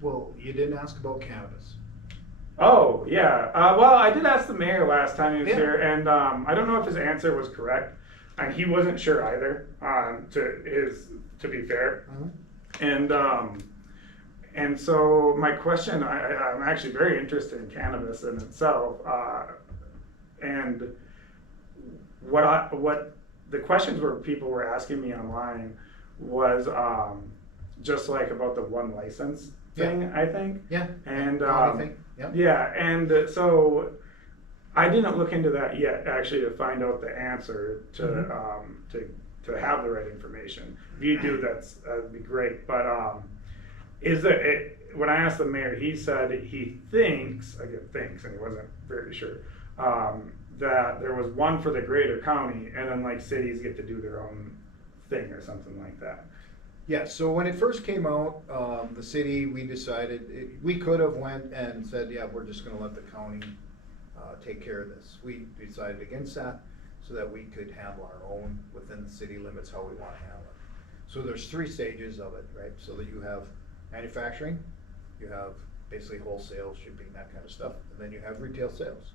Well, you didn't ask about cannabis. Oh, yeah. Well, I did ask the mayor last time he was Yeah. here, and I don't know if his answer was correct, and he wasn't sure either. To be fair, and so my question, I'm actually very interested in cannabis in itself, and what the questions were people were asking me online was just like about the one license thing, I think. Yeah. And Thing. Yep. yeah, and so I didn't look into that yet actually to find out the answer to have the right information. If you do, that'd be great. But when I asked the mayor, he said he thinks, again thinks, and he wasn't very sure, that there was one for the greater county, and then like cities get to do their own thing or something like that. Yeah, so when it first came out, the city, we decided, we could have went and said, yeah, we're just gonna let the county take care of this. We decided against that so that we could handle our own within the city limits how we wanna handle it. So there's 3 stages of it, right? So that you have manufacturing, you have basically wholesale, shipping, that kind of stuff, and then you have retail sales.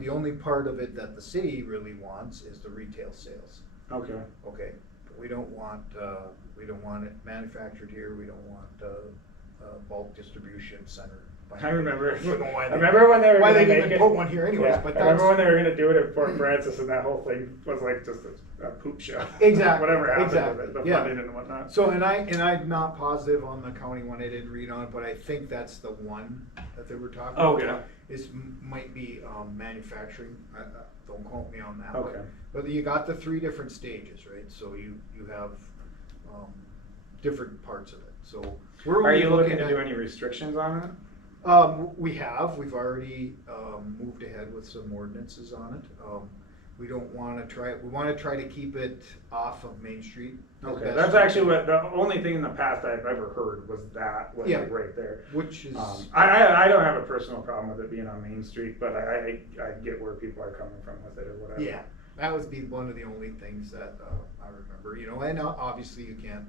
The only part of it that the city really wants is the retail sales. Okay. Okay, we don't want it manufactured here, we don't want a bulk distribution center. I remember. Why I remember when they were why gonna they make even it. put one here anyways, Yeah, but I remember when that's. they were gonna do it at Fort Francis, and that whole thing was like just a poop show. Exactly, Whatever happened exactly, with it, the yeah. funding and whatnot. So, and I'm not positive on the county one, I didn't read on it, but I think that's the one that they were talking about. Okay. Might be manufacturing, don't quote me on that. Okay. But you got the 3 different stages, right? So you have different parts of it, so. We're Are only you looking to at- do any restrictions on it? We've already moved ahead with some ordinances on it. We don't wanna we wanna try to keep it off of Main Street. as Okay, best that's we actually can. what, the only thing in the past I've ever heard was that, was Yeah. like right there. Which is. I don't have a personal problem with it being on Main Street, but I get where people are coming from with it or whatever. Yeah, that would be one of the only things that I remember, and obviously you can't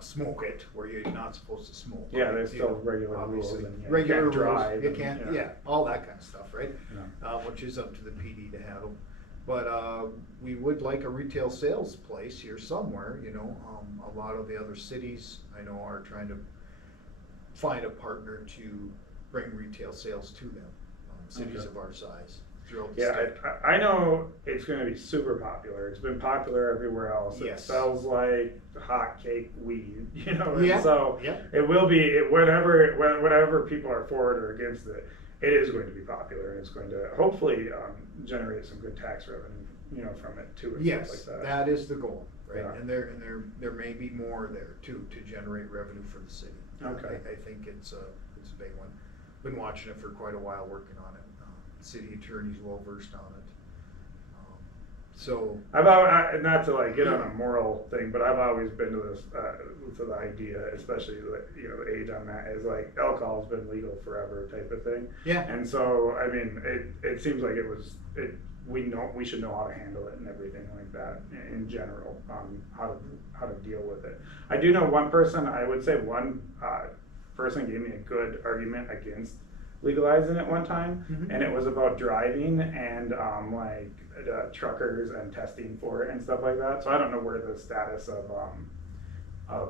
smoke it where you're not supposed to smoke. Yeah, there's You still know, regular rules obviously. and, yeah, you Regular can't rules, drive you and, can't, yeah. yeah, all that kind of stuff, right? Yeah. Which is up to the PD to handle. But we would like a retail sales place here somewhere, a lot of the other cities I know are trying to find a partner to bring retail sales to them, cities Okay. of our size throughout the Yeah, state. I know it's gonna be super popular. It's been popular everywhere else. It Yes. sells like hot cake weed, and Yeah, so yeah. it will be, whatever people are for it or against it, it is going to be popular, and it's going to hopefully generate some good tax revenue, from it too, and Yes, stuff like that is the goal, right? Yeah. And there may be more there too, to generate revenue for the city. Okay. I think it's a big one. Been watching it for quite a while, working on it. City attorney's well versed on it. So. Not to like get on a moral thing, but I've always been to this, to the idea, especially the age I'm at, is like alcohol's been legal forever type of thing. Yeah. And so, I mean, it seems like we should know how to handle it and everything like that in general, how to deal with it. I do know one person gave me a good argument against legalizing it one time, Mhm. and it was about driving and truckers and testing for it and stuff like that. So I don't know where the status of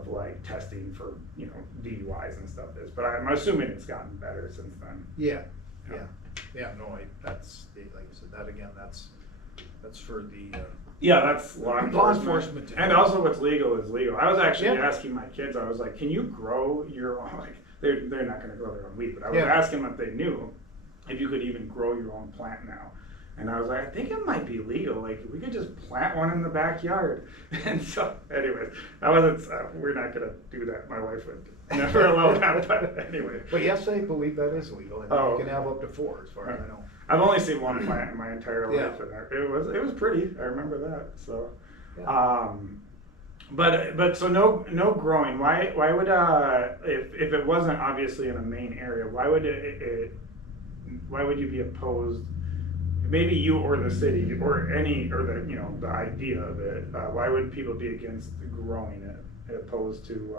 like testing for DUIs and stuff is, but I'm assuming it's gotten better since then. Yeah, Yeah. yeah. No, that's like I said. That again, that's for the. Yeah, that's law enforcement. enforcement to And do. also what's legal is legal. I was actually Yeah. asking my kids, I was like, can you grow your own, like, they're not gonna grow their own weed, but I was Yeah. asking them if they knew if you could even grow your own plant now. And I was like, I think it might be legal, like, we could just plant one in the backyard. And so, anyways, we're not gonna do that, my wife would never allow that, but anyway. But yes, I believe that is legal. And Oh. you can have up to 4, as far as I know. I've only seen one plant in my entire Yeah. life, and it was pretty. I remember that. So, Yeah. but so no growing. Why would if it wasn't obviously in a main area, why would why would you be opposed? Maybe you or the city or the idea of it. Why would people be against growing it opposed to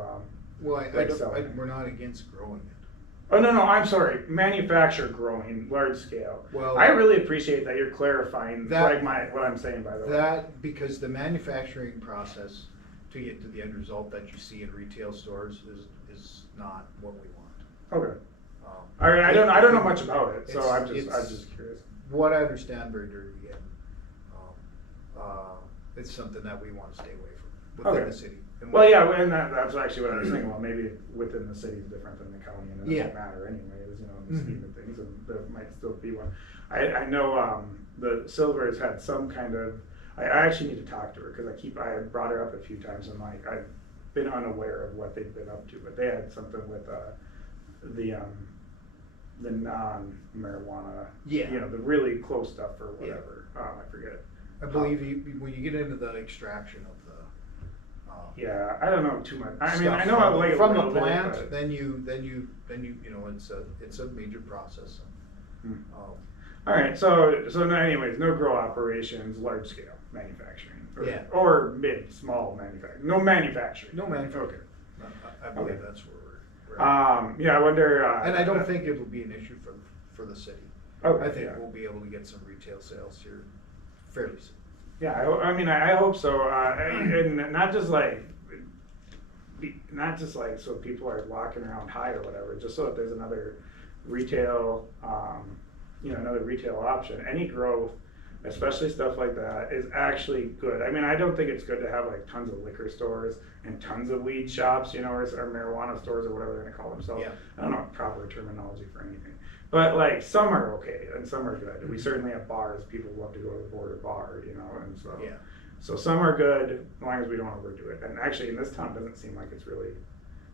Well, like selling. we're not against growing it. Oh, no, I'm sorry. Manufacture growing, large scale. Well, I really appreciate that you're clarifying that- what I'm saying, by the way. That, because the manufacturing process to get to the end result that you see in retail stores is not what we want. Okay. Um, All right, I don't know much about it, so I'm it's- just curious. What I understand very dirty, and it's something that we want to stay away from within Okay. the city. And Well, yeah, and that's actually what I was thinking. Well, maybe within the city is different than the county, and it Yeah. doesn't matter anyways, you know, in the Mhm. scheme of things, and there might still be one. I know the Silvers had some kind of. I actually need to talk to her because I had brought her up a few times, and like I've been unaware of what they've been up to, but they had something with the non-marijuana, Yeah. you know, the really close stuff or whatever. I forget. I believe when you get into the extraction of the. Yeah, I don't know too much. I mean, stuff I know like a from little the bit, plant, but- then you know it's a major process. Hmm. Um, All right, so no, anyways, no grow operations, large scale manufacturing, or mid, small manufacturing, no manufacturing. No manufacturing. Okay. I believe Okay. that's where we're at. Yeah, I wonder. And I don't think it'll be an issue for the city. Okay, I think yeah. we'll be able to get some retail sales here fairly soon. Yeah, I mean, I hope so, and not just like so people are walking around high or whatever, just so that there's another retail, another retail option. Any growth, especially stuff like that, is actually good. I mean, I don't think it's good to have like tons of liquor stores and tons of weed shops, you know, or marijuana stores or whatever they're gonna call themselves. Yeah. I don't know proper terminology for anything. But like some are okay and some are good. We certainly have bars. People love to go to the Border Bar, you know, and so Yeah. so some are good as long as we don't overdo it. And actually, in this town, it doesn't seem like it's really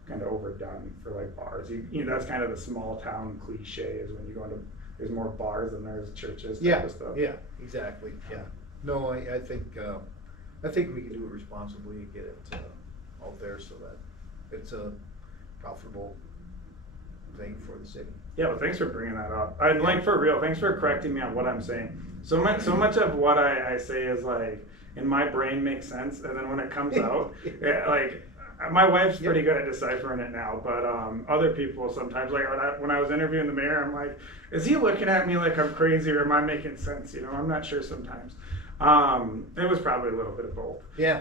kind of overdone for like bars. You know, that's kind of the small town cliche is when you go into there's more bars than there's churches. Type of stuff. Yeah, exactly. Yeah. No, I think we can do it responsibly and get it out there so that it's a profitable thing for the city. Yeah, well, thanks for bringing that up. And like for real, thanks for correcting me on what I'm saying. So much of what I say is like in my brain makes sense, and then when it comes out, like my wife's pretty good at deciphering it now. But other people sometimes, like when I was interviewing the mayor, I'm like, is he looking at me like I'm crazy, or am I making sense? You know, I'm not sure sometimes. It was probably a little bit of both. Yeah.